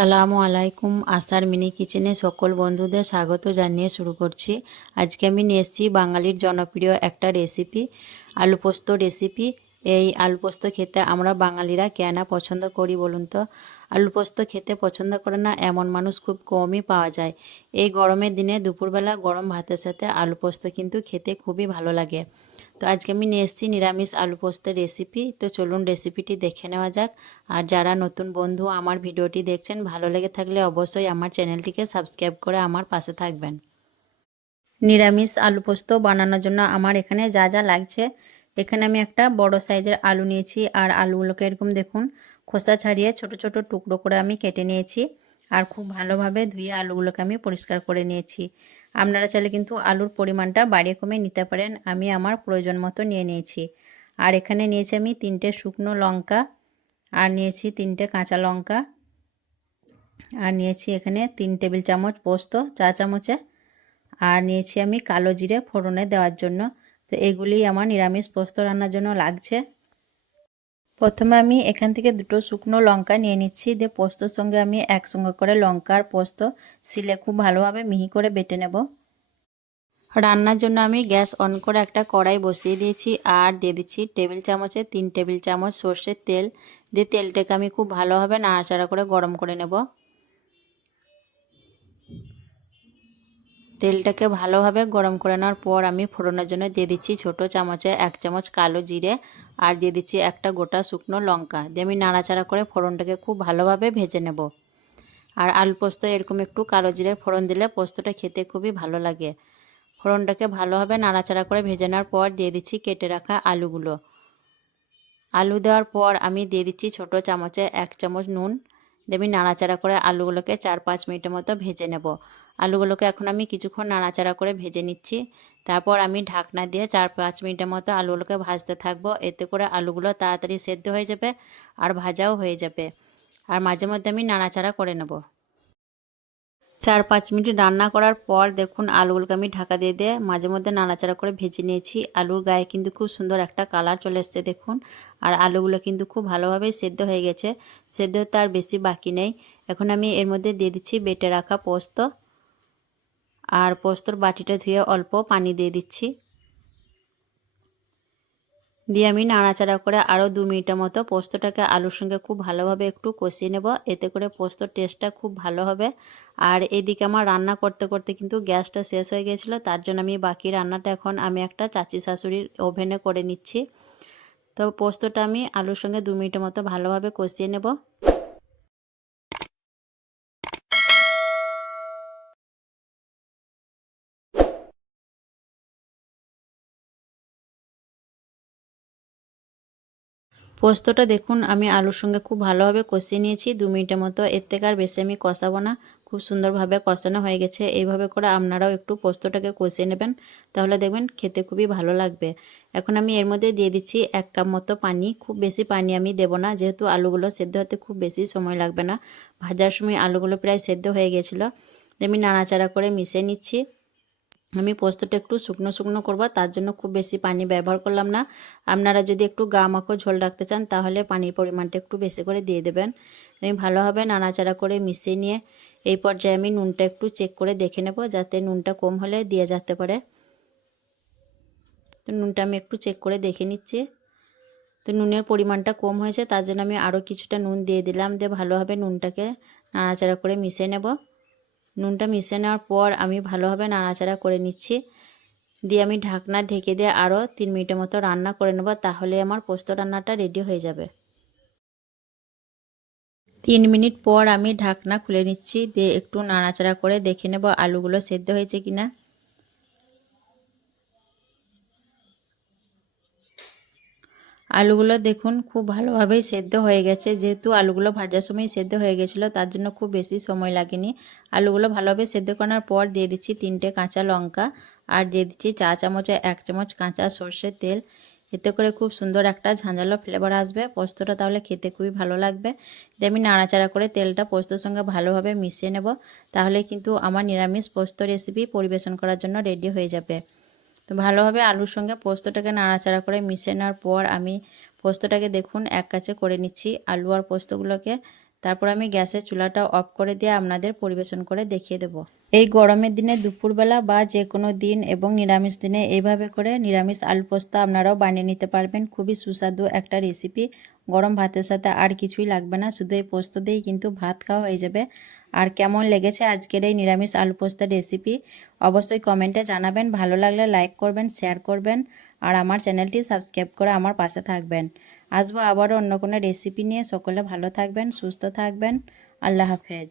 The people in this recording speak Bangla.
আসসালামু আলাইকুম। আসার মিনি কিচেনে সকল বন্ধুদের স্বাগত জানিয়ে শুরু করছি। আজকে আমি নিয়ে এসেছি বাঙালির জনপ্রিয় একটা রেসিপি, আলু পোস্ত রেসিপি। এই আলু পোস্ত খেতে আমরা বাঙালিরা কেন পছন্দ করি বলুন তো? আলু পোস্ত খেতে পছন্দ করে না এমন মানুষ খুব কমই পাওয়া যায়। এই গরমের দিনে দুপুরবেলা গরম ভাতের সাথে আলু পোস্ত কিন্তু খেতে খুবই ভালো লাগে। তো আজকে আমি নিয়ে এসেছি নিরামিষ আলু পোস্তের রেসিপি। তো চলুন রেসিপিটি দেখে নেওয়া যাক। আর যারা নতুন বন্ধু আমার ভিডিওটি দেখছেন, ভালো লেগে থাকলে অবশ্যই আমার চ্যানেলটিকে সাবস্ক্রাইব করে আমার পাশে থাকবেন। নিরামিষ আলু পোস্ত বানানোর জন্য আমার এখানে যা যা লাগছে, এখানে আমি একটা বড় সাইজের আলু নিয়েছি। আর আলুগুলোকে এরকম দেখুন খোসা ছাড়িয়ে ছোট ছোট টুকরো করে আমি কেটে নিয়েছি। আর খুব ভালোভাবে ধুয়ে আলুগুলোকে আমি পরিষ্কার করে নিয়েছি। আপনারা চাইলে কিন্তু আলুর পরিমাণটা বাড়িয়ে কমে নিতে পারেন। আমি আমার প্রয়োজন মতো নিয়ে নিয়েছি। আর এখানে নিয়েছি আমি 3টে শুকনো লঙ্কা, আর নিয়েছি 3টে কাঁচা লঙ্কা, আর নিয়েছি এখানে 3 টেবিল চামচ পোস্ত চা চামচে, আর নিয়েছি আমি কালো জিরে ফোড়নে দেওয়ার জন্য। তো এগুলি আমার নিরামিষ পোস্ত রান্নার জন্য লাগছে। প্রথমে আমি এখান থেকে 2টো শুকনো লঙ্কা নিয়ে নিচ্ছি। দিয়ে পোস্তর সঙ্গে আমি একসঙ্গে করে লঙ্কা আর পোস্ত শিলে খুব ভালোভাবে মিহি করে বেটে নেব। রান্নার জন্য আমি গ্যাস অন করে একটা কড়াই বসিয়ে দিয়েছি। আর দিয়ে দিচ্ছি টেবিল চামচে 3 টেবিল চামচ সর্ষের তেল। দিয়ে তেলটাকে আমি খুব ভালোভাবে নাড়াচাড়া করে গরম করে নেব। তেলটাকে ভালোভাবে গরম করে নেওয়ার পর আমি ফোড়নের জন্য দিয়ে দিচ্ছি ছোটো চামচে 1 চামচ কালো জিরে, আর দিয়ে দিচ্ছি একটা গোটা শুকনো লঙ্কা। দিয়ে আমি নাড়াচাড়া করে ফোড়নটাকে খুব ভালোভাবে ভেজে নেব। আর আলু পোস্ত এরকম একটু কালো জিরে ফোড়ন দিলে পোস্তটা খেতে খুবই ভালো লাগে। ফোড়নটাকে ভালোভাবে নাড়াচাড়া করে ভেজে নেওয়ার পর দিয়ে দিচ্ছি কেটে রাখা আলুগুলো। আলু দেওয়ার পর আমি দিয়ে দিচ্ছি ছোটো চামচে 1 চামচ নুন। দিয়ে আমি নাড়াচাড়া করে আলুগুলোকে 4-5 মিনিটের মতো ভেজে নেব। আলুগুলোকে এখন আমি কিছুক্ষণ নাড়াচাড়া করে ভেজে নিচ্ছি। তারপর আমি ঢাকনা দিয়ে 4-5 মিনিটের মতো আলুগুলোকে ভাজতে থাকবো। এতে করে আলুগুলো তাড়াতাড়ি সেদ্ধ হয়ে যাবে আর ভাজাও হয়ে যাবে। আর মাঝে মধ্যে আমি নাড়াচাড়া করে নেব। 4-5 মিনিট রান্না করার পর দেখুন আলুগুলোকে আমি ঢাকা দিয়ে দিয়ে মাঝে মধ্যে নাড়াচাড়া করে ভেজে নিয়েছি। আলুর গায়ে কিন্তু খুব সুন্দর একটা কালার চলে এসছে দেখুন। আর আলুগুলো কিন্তু খুব ভালোভাবেই সেদ্ধ হয়ে গেছে, সেদ্ধ হতে আর বেশি বাকি নেই। এখন আমি এর মধ্যে দিয়ে দিচ্ছি বেটে রাখা পোস্ত। আর পোস্তর বাটিটা ধুয়ে অল্প পানি দিয়ে দিচ্ছি। দিয়ে আমি নাড়াচাড়া করে আরও 2 মিনিটের মতো পোস্তটাকে আলুর সঙ্গে খুব ভালোভাবে একটু কষিয়ে নেব। এতে করে পোস্তর টেস্টটা খুব ভালো হবে। আর এদিকে আমার রান্না করতে করতে কিন্তু গ্যাসটা শেষ হয়ে গিয়েছিলো, তার জন্য আমি বাকি রান্নাটা এখন আমি একটা চাচি শাশুড়ির ওভেনে করে নিচ্ছি। তো পোস্তটা আমি আলুর সঙ্গে 2 মিনিটের মতো ভালোভাবে কষিয়ে নেব। পোস্তটা দেখুন আমি আলুর সঙ্গে খুব ভালোভাবে কষিয়ে নিয়েছি 2 মিনিটের মতো। এর থেকে আর বেশি আমি কষাবো না, খুব সুন্দরভাবে কষানো হয়ে গেছে। এইভাবে করে আপনারাও একটু পোস্তটাকে কষিয়ে নেবেন, তাহলে দেখবেন খেতে খুবই ভালো লাগবে। এখন আমি এর মধ্যে দিয়ে দিচ্ছি 1 কাপ মতো পানি। খুব বেশি পানি আমি দেবো না, যেহেতু আলুগুলো সেদ্ধ হতে খুব বেশি সময় লাগবে না। ভাজার সময় আলুগুলো প্রায় সেদ্ধ হয়ে গেছিলো। আমি নাড়াচাড়া করে মিশিয়ে নিচ্ছি। আমি পোস্তটা একটু শুকনো শুকনো করব, তার জন্য খুব বেশি পানি ব্যবহার করলাম না। আপনারা যদি একটু গা মাখো ঝোল রাখতে চান তাহলে পানির পরিমাণটা একটু বেশি করে দিয়ে দেবেন। আমি ভালোভাবে নাড়াচাড়া করে মিশিয়ে নিয়ে এই পর্যায়ে আমি নুনটা একটু চেক করে দেখে নেব, যাতে নুনটা কম হলে দিয়ে যেতে পারে। তো নুনটা আমি একটু চেক করে দেখে নিচ্ছি। তো নুনের পরিমাণটা কম হয়েছে, তার জন্য আমি আরও কিছুটা নুন দিয়ে দিলাম। দিয়ে ভালোভাবে নুনটাকে নাড়াচাড়া করে মিশিয়ে নেব। নুনটা মিশিয়ে নেওয়ার পর আমি ভালোভাবে নাড়াচাড়া করে নিচ্ছি। দিয়ে আমি ঢাকনা ঢেকে দিয়ে আরও 3 মিনিটের মতো রান্না করে নেব, তাহলে আমার পোস্ত রান্নাটা রেডি হয়ে যাবে। 3 মিনিট পর আমি ঢাকনা খুলে নিচ্ছি। দিয়ে একটু নাড়াচাড়া করে দেখে নেব আলুগুলো সেদ্ধ হয়েছে কিনা। আলুগুলো দেখুন খুব ভালোভাবেই সেদ্ধ হয়ে গেছে। যেহেতু আলুগুলো ভাজার সময় সেদ্ধ হয়ে গেছিলো, তার জন্য খুব বেশি সময় লাগেনি। আলুগুলো ভালোভাবে সেদ্ধ করার পর দিয়ে দিচ্ছি 3টে কাঁচা লঙ্কা, আর দিয়ে দিচ্ছি চা চামচে 1 চামচ কাঁচা সর্ষের তেল। এতে করে খুব সুন্দর একটা ঝাঁঝালো ফ্লেভার আসবে পোস্তটা, তাহলে খেতে খুবই ভালো লাগবে। দিয়ে আমি নাড়াচাড়া করে তেলটা পোস্তর সঙ্গে ভালোভাবে মিশিয়ে নেব, তাহলে কিন্তু আমার নিরামিষ পোস্ত রেসিপি পরিবেশন করার জন্য রেডি হয়ে যাবে। তো ভালোভাবে আলুর সঙ্গে পোস্তটাকে নাড়াচাড়া করে মিশিয়ে নেওয়ার পর আমি পোস্তটাকে দেখুন এক কাছে করে নিচ্ছি। আলু আর পোস্তগুলোকে তারপর আমি গ্যাসের চুলাটা অফ করে দিয়ে আপনাদের পরিবেশন করে দেখিয়ে দেব। এই গরমের দিনে দুপুরবেলা বা যে কোনো দিন এবং নিরামিষ দিনে এইভাবে করে নিরামিষ আলু পোস্ত আপনারাও বানিয়ে নিতে পারবেন। খুবই সুস্বাদু একটা রেসিপি। গরম ভাতের সাথে আর কিছুই লাগবে না, শুধু এই পোস্ত দিয়েই কিন্তু ভাত খাওয়া হয়ে যাবে। আর কেমন লেগেছে আজকের এই নিরামিষ আলু পোস্তের রেসিপি অবশ্যই কমেন্টে জানাবেন। ভালো লাগলে লাইক করবেন, শেয়ার করবেন আর আমার চ্যানেলটি সাবস্ক্রাইব করে আমার পাশে থাকবেন। আসবো আবারও অন্য কোনো রেসিপি নিয়ে। সকলে ভালো থাকবেন, সুস্থ থাকবেন। আল্লাহ হাফেজ।